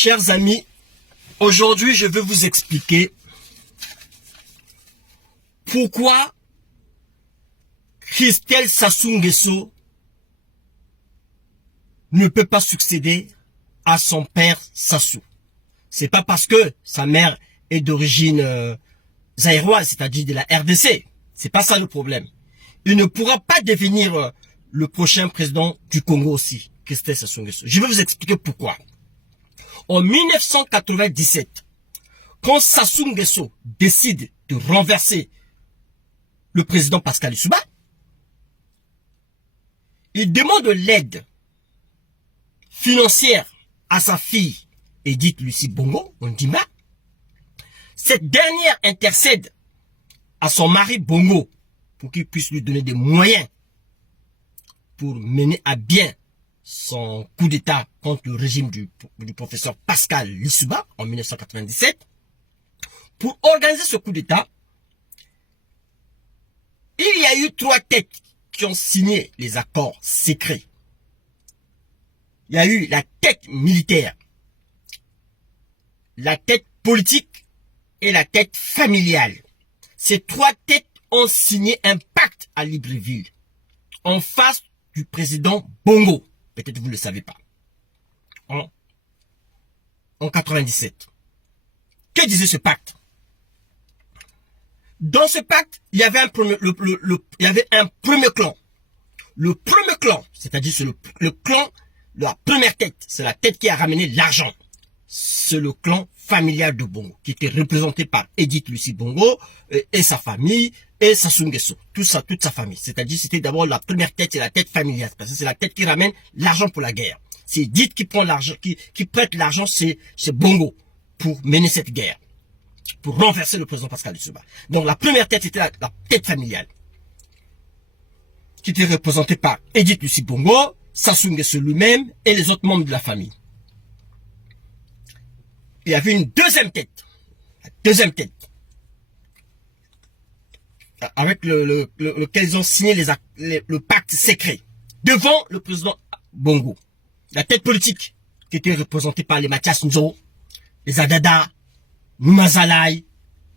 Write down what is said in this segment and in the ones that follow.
Chers amis, aujourd'hui je vais vous expliquer pourquoi Christelle Sassou Nguesso ne peut pas succéder à son père Sassou. C'est pas parce que sa mère est d'origine zaïroise, c'est-à-dire de la RDC. C'est pas ça le problème. Il ne pourra pas devenir le prochain président du Congo aussi, Christelle Sassou Nguesso. Je vais vous expliquer pourquoi. En 1997, quand Sassou Nguesso décide de renverser le président Pascal Lissouba, il demande l'aide financière à sa fille Edith Lucie Bongo, Ondimba. Cette dernière intercède à son mari Bongo pour qu'il puisse lui donner des moyens pour mener à bien son coup d'État contre le régime du professeur Pascal Lissouba en 1997. Pour organiser ce coup d'État, il y a eu 3 têtes qui ont signé les accords secrets. Il y a eu la tête militaire, la tête politique et la tête familiale. Ces 3 têtes ont signé un pacte à Libreville en face du président Bongo. Peut-être vous ne le savez pas. En 97. Que disait ce pacte? Dans ce pacte, il y avait un premier, clan. Le premier clan, c'est-à-dire le clan, la première tête, c'est la tête qui a ramené l'argent. C'est le clan familial de Bongo, qui était représenté par Edith Lucie Bongo et sa famille, et Sassou Nguesso, toute sa famille. C'est-à-dire c'était d'abord la première tête, c'est la tête familiale, parce que c'est la tête qui ramène l'argent pour la guerre. C'est Edith qui prend l'argent, qui prête l'argent, c'est Bongo, pour mener cette guerre, pour renverser le président Pascal Lissouba. Donc la première tête, c'était la tête familiale, qui était représentée par Edith Lucie Bongo, Sassou Nguesso lui-même et les autres membres de la famille. Il y avait une deuxième tête. La deuxième tête. Avec lequel ils ont signé le pacte secret. Devant le président Bongo. La tête politique, qui était représentée par les Mathias Nzo, les Adada, Noumazalaï,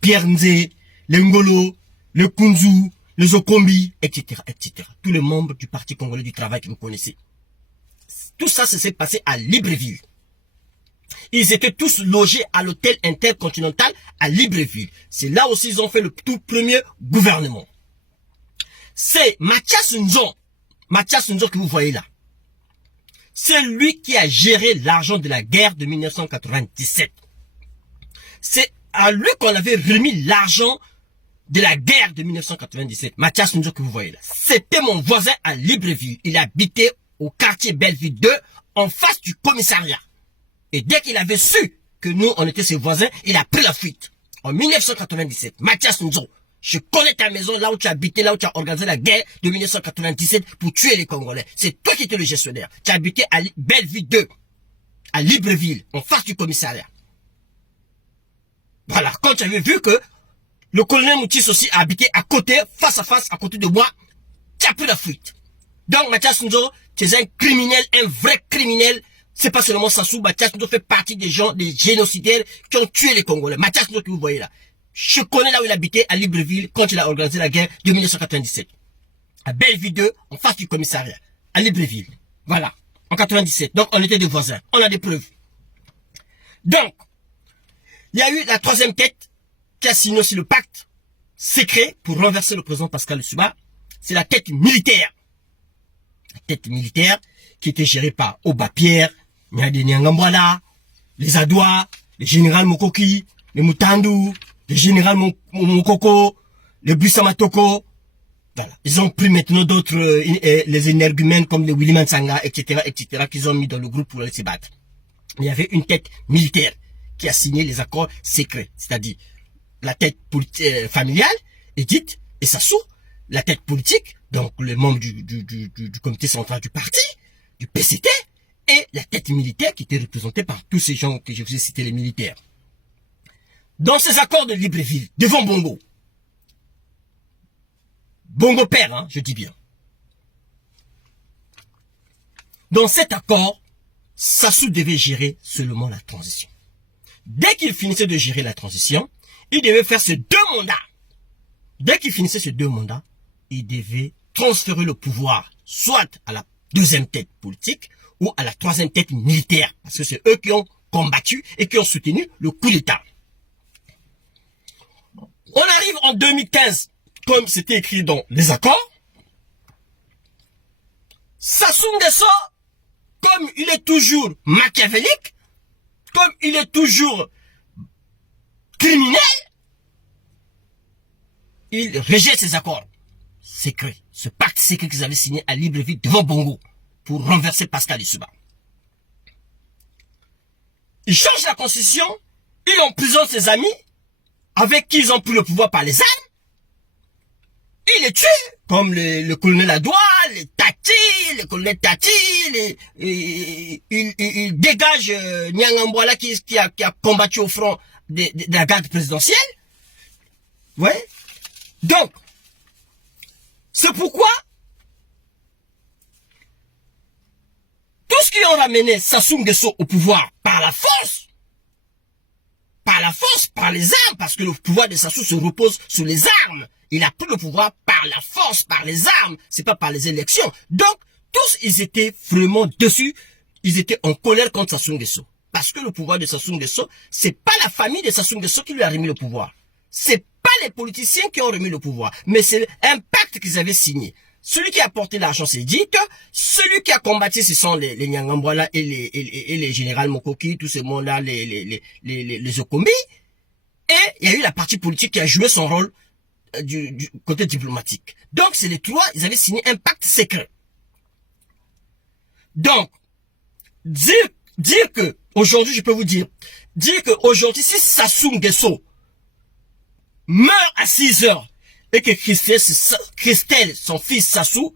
Pierre Nzé, les Ngolo, les Kunzu, les Okombi, etc., etc. Tous les membres du Parti congolais du travail que vous connaissez. Tout ça, s'est passé à Libreville. Ils étaient tous logés à l'hôtel intercontinental à Libreville. C'est là aussi ils ont fait le tout premier gouvernement. C'est Mathias Nzo que vous voyez là. C'est lui qui a géré l'argent de la guerre de 1997. C'est à lui qu'on avait remis l'argent de la guerre de 1997. Mathias Nzo que vous voyez là. C'était mon voisin à Libreville. Il habitait au quartier Belleville 2, en face du commissariat. Et dès qu'il avait su que nous, on était ses voisins, il a pris la fuite. En 1997, Mathias Nzo, je connais ta maison, là où tu habitais, là où tu as organisé la guerre de 1997 pour tuer les Congolais. C'est toi qui étais le gestionnaire. Tu habitais à Belleville 2, à Libreville, en face du commissariat. Voilà, quand tu avais vu que le colonel Moutis aussi a habité à côté, face à face, à côté de moi, tu as pris la fuite. Donc Mathias Nzo, tu es un criminel, un vrai criminel. C'est pas seulement Sassou, Mathias Nzo fait partie des gens, des génocidaires qui ont tué les Congolais. Mathias Nzo que vous voyez là. Je connais là où il habitait, à Libreville, quand il a organisé la guerre de 1997. À Belleville 2, en face du commissariat. À Libreville. Voilà. En 97. Donc on était des voisins. On a des preuves. Donc, il y a eu la troisième tête qui a signé aussi le pacte secret pour renverser le président Pascal Lissouba. C'est la tête militaire. La tête militaire qui était gérée par Oba Pierre, Nyade Nyangambwala, les Adoua, le général Mokoki, les Mutandu, le général Mokoko, le Busamatoko. Voilà. Ils ont pris maintenant d'autres, les énergumènes comme les Willy Mansanga, etc., etc., qu'ils ont mis dans le groupe pour aller se battre. Il y avait une tête militaire qui a signé les accords secrets, c'est-à-dire la tête familiale, Edith et Sassou, la tête politique, donc les membres du comité central du parti, du PCT, et la tête militaire qui était représentée par tous ces gens que je vous ai cités, les militaires. Dans ces accords de Libreville, devant Bongo, Bongo père, hein, je dis bien. Dans cet accord, Sassou devait gérer seulement la transition. Dès qu'il finissait de gérer la transition, il devait faire ces 2 mandats. Dès qu'il finissait ces 2 mandats, il devait transférer le pouvoir soit à la 2e tête politique ou à la 3e tête militaire. Parce que c'est eux qui ont combattu et qui ont soutenu le coup d'État. On arrive en 2015, comme c'était écrit dans les accords. Sassou Nguesso, comme il est toujours machiavélique, comme il est toujours criminel, il rejette ces accords secrets, ce pacte secret qu'ils avaient signé à Libreville devant Bongo pour renverser Pascal Lissouba. Il change la constitution, il emprisonne ses amis avec qui ils ont pris le pouvoir par les armes, il les tue, comme le colonel Adoua, le colonel Tati, il dégage Nyangambouala qui a combattu au front de la garde présidentielle. Ouais. Donc, c'est pourquoi tous qui ont ramené Sassou Nguesso au pouvoir par la force, par les armes, parce que le pouvoir de Sassou se repose sur les armes. Il a pris le pouvoir par la force, par les armes, c'est pas par les élections. Donc, tous, ils étaient vraiment dessus, ils étaient en colère contre Sassou Nguesso. Parce que le pouvoir de Sassou Nguesso, c'est pas la famille de Sassou Nguesso qui lui a remis le pouvoir. C'est pas les politiciens qui ont remis le pouvoir, mais c'est un pacte qu'ils avaient signé. Celui qui a porté l'argent, c'est Dite. Celui qui a combattu, ce sont les Nyangambouala et les généraux Mokoki, tous ces mondes-là, les Okombi. Et il y a eu la partie politique qui a joué son rôle du côté diplomatique. Donc, c'est les 3, ils avaient signé un pacte secret. Donc, dire que, aujourd'hui, je peux vous dire que aujourd'hui, si Sassou Nguesso meurt à 6 heures et que Christelle, son fils Sassou,